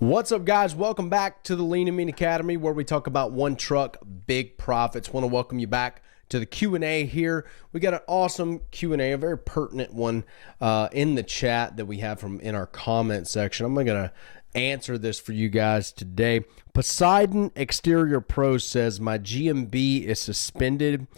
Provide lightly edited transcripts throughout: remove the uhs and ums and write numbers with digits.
What's up, guys? Welcome back to the Lean and Mean Academy, where we talk about one truck, big profits. Want to welcome you back to the Q&A here. We got an awesome Q&A, a very pertinent one in the chat that we have from in our comment section. I'm going to answer this for you guys today. Poseidon Exterior Pro says, my GMB is suspended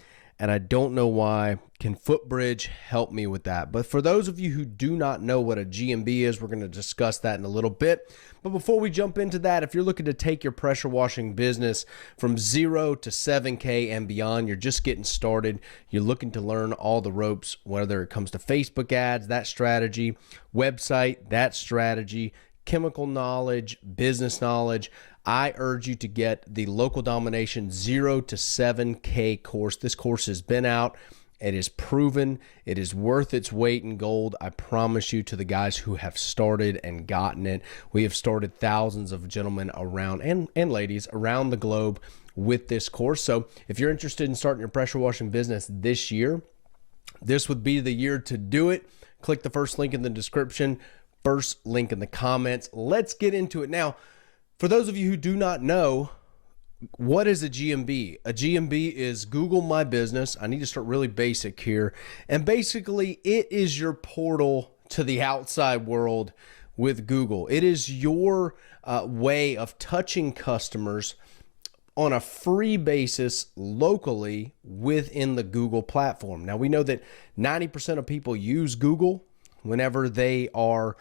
and I don't know why. Can Footbridge help me with that? But for those of you who do not know what a GMB is, we're going to discuss that in a little bit. But before we jump into that, if you're looking to take your pressure washing business from 0 to 7K and beyond, you're just getting started, you're looking to learn all the ropes, whether it comes to Facebook ads, that strategy, website, that strategy, chemical knowledge, business knowledge, I urge you to get the Local Domination 0 to 7K course. This course has been out. It is proven. It is worth its weight in gold. I promise you, to the guys who have started and gotten it. We have started thousands of gentlemen around and ladies around the globe with this course. So if you're interested in starting your pressure washing business this year, this would be the year to do it. Click the first link in the description, first link in the comments. Let's get into it. Now, for those of you who do not know, what is a GMB? A GMB is Google My Business. I need to start really basic here. And basically, it is your portal to the outside world with Google. It is your way of touching customers on a free basis locally within the Google platform. Now, we know that 90% of people use Google whenever they are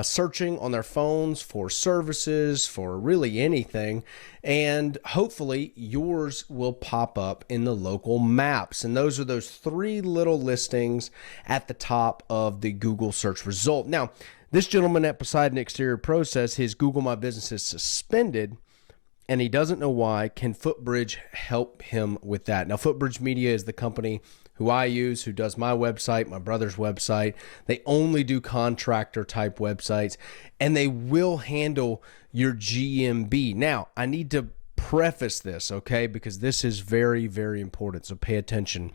searching on their phones for services, for really anything, and hopefully yours will pop up in the local maps. And those are those three little listings at the top of the Google search result. Now, this gentleman at Poseidon Exterior Pro says his Google My Business is suspended and he doesn't know why. Can Footbridge help him with that? Now, Footbridge Media is the company who I use, who does my website, my brother's website. They only do contractor type websites, and they will handle your GMB. Now, I need to preface this, okay, because this is very, very important, so pay attention.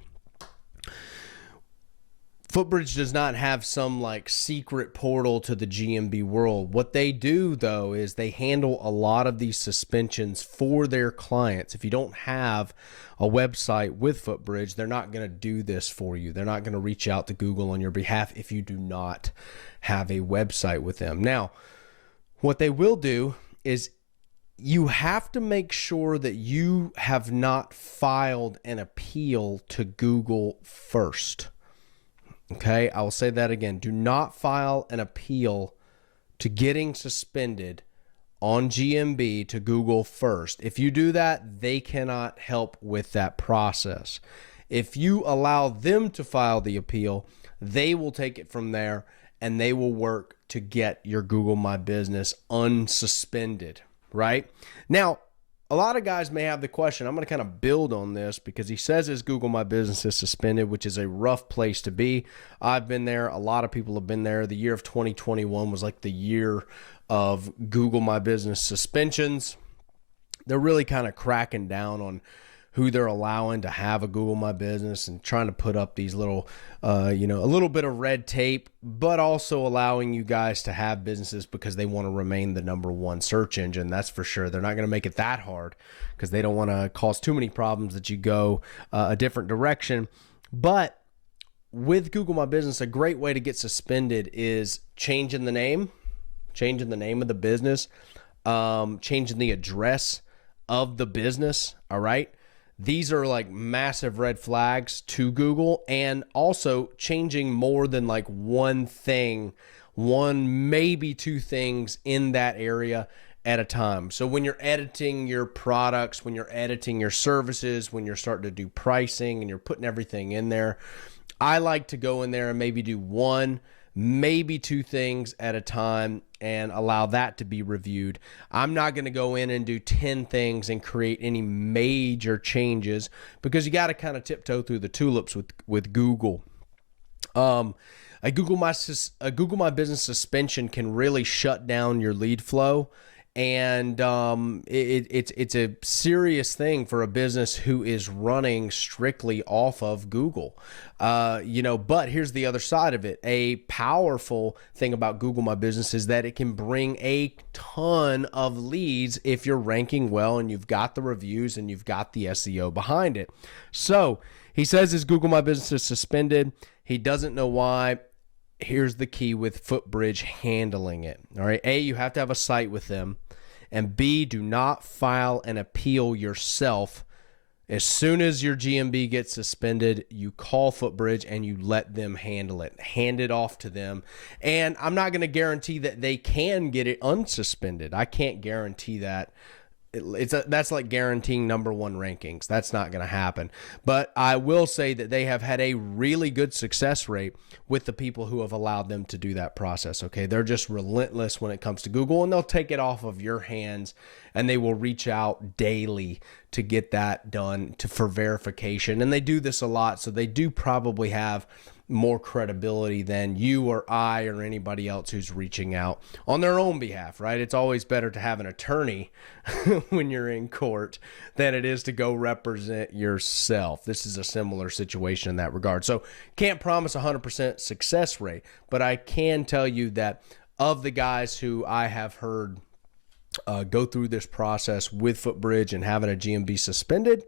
Footbridge does not have some like secret portal to the GMB world. What they do, though, is they handle a lot of these suspensions for their clients. If you don't have a website with Footbridge, they're not going to do this for you. They're not going to reach out to Google on your behalf if you do not have a website with them. Now, what they will do is you have to make sure that you have not filed an appeal to Google first. Okay, I will say that again. Do not file an appeal to getting suspended on GMB to Google first. If you do that, they cannot help with that process. If you allow them to file the appeal, they will take it from there and they will work to get your Google My Business unsuspended, right? Now, a lot of guys may have the question. I'm going to kind of build on this because he says his Google My Business is suspended, which is a rough place to be. I've been there. A lot of people have been there. The year of 2021 was like the year of Google My Business suspensions. They're really kind of cracking down on who they're allowing to have a Google My Business and trying to put up these little, a little bit of red tape, but also allowing you guys to have businesses because they want to remain the #1 search engine. That's for sure. They're not going to make it that hard because they don't want to cause too many problems that you go a different direction. But with Google My Business, a great way to get suspended is changing the name of the business, changing the address of the business. All right. These are like massive red flags to Google, and also changing more than like one thing, maybe two things in that area at a time. So when you're editing your products, when you're editing your services, when you're starting to do pricing and you're putting everything in there, I like to go in there and maybe do one, maybe two things at a time and allow that to be reviewed. I'm not going to go in and do 10 things and create any major changes because you got to kind of tiptoe through the tulips with Google. A Google My Business suspension can really shut down your lead flow. And it's a serious thing for a business who is running strictly off of Google. But here's the other side of it. A powerful thing about Google My Business is that it can bring a ton of leads if you're ranking well and you've got the reviews and you've got the SEO behind it. So he says his Google My Business is suspended. He doesn't know why. Here's the key with Footbridge handling it. All right. A, you have to have a site with them. And B, do not file an appeal yourself. As soon as your GMB gets suspended, you call Footbridge and you let them handle it. Hand it off to them. And I'm not going to guarantee that they can get it unsuspended. I can't guarantee that. That's like guaranteeing number one rankings. That's not going to happen. But I will say that they have had a really good success rate with the people who have allowed them to do that process. Okay, they're just relentless when it comes to Google, and they'll take it off of your hands, and they will reach out daily to get that done for verification. And they do this a lot, so they do probably have more credibility than you or I or anybody else who's reaching out on their own behalf, right? It's always better to have an attorney when you're in court than it is to go represent yourself. This is a similar situation in that regard. So can't promise 100% success rate, but I can tell you that of the guys who I have heard go through this process with Footbridge and having a GMB suspended,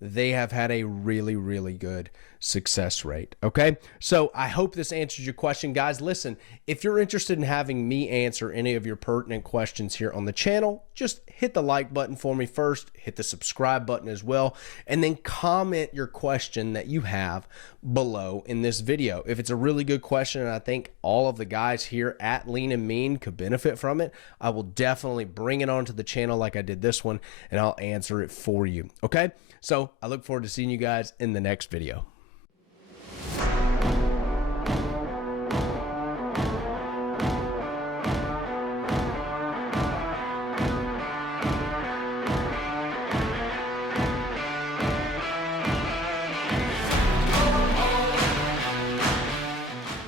they have had a really, really good success rate. Okay, so I hope this answers your question, guys. Listen, if you're interested in having me answer any of your pertinent questions here on the channel, just hit the like button for me first, hit the subscribe button as well, and then comment your question that you have below in this video. If it's a really good question and I think all of the guys here at Lean and Mean could benefit from it, I will definitely bring it onto the channel like I did this one, and I'll answer it for you. Okay, so I look forward to seeing you guys in the next video.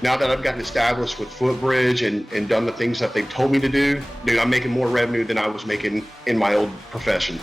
Now that I've gotten established with Footbridge and done the things that they've told me to do, dude, I'm making more revenue than I was making in my old profession.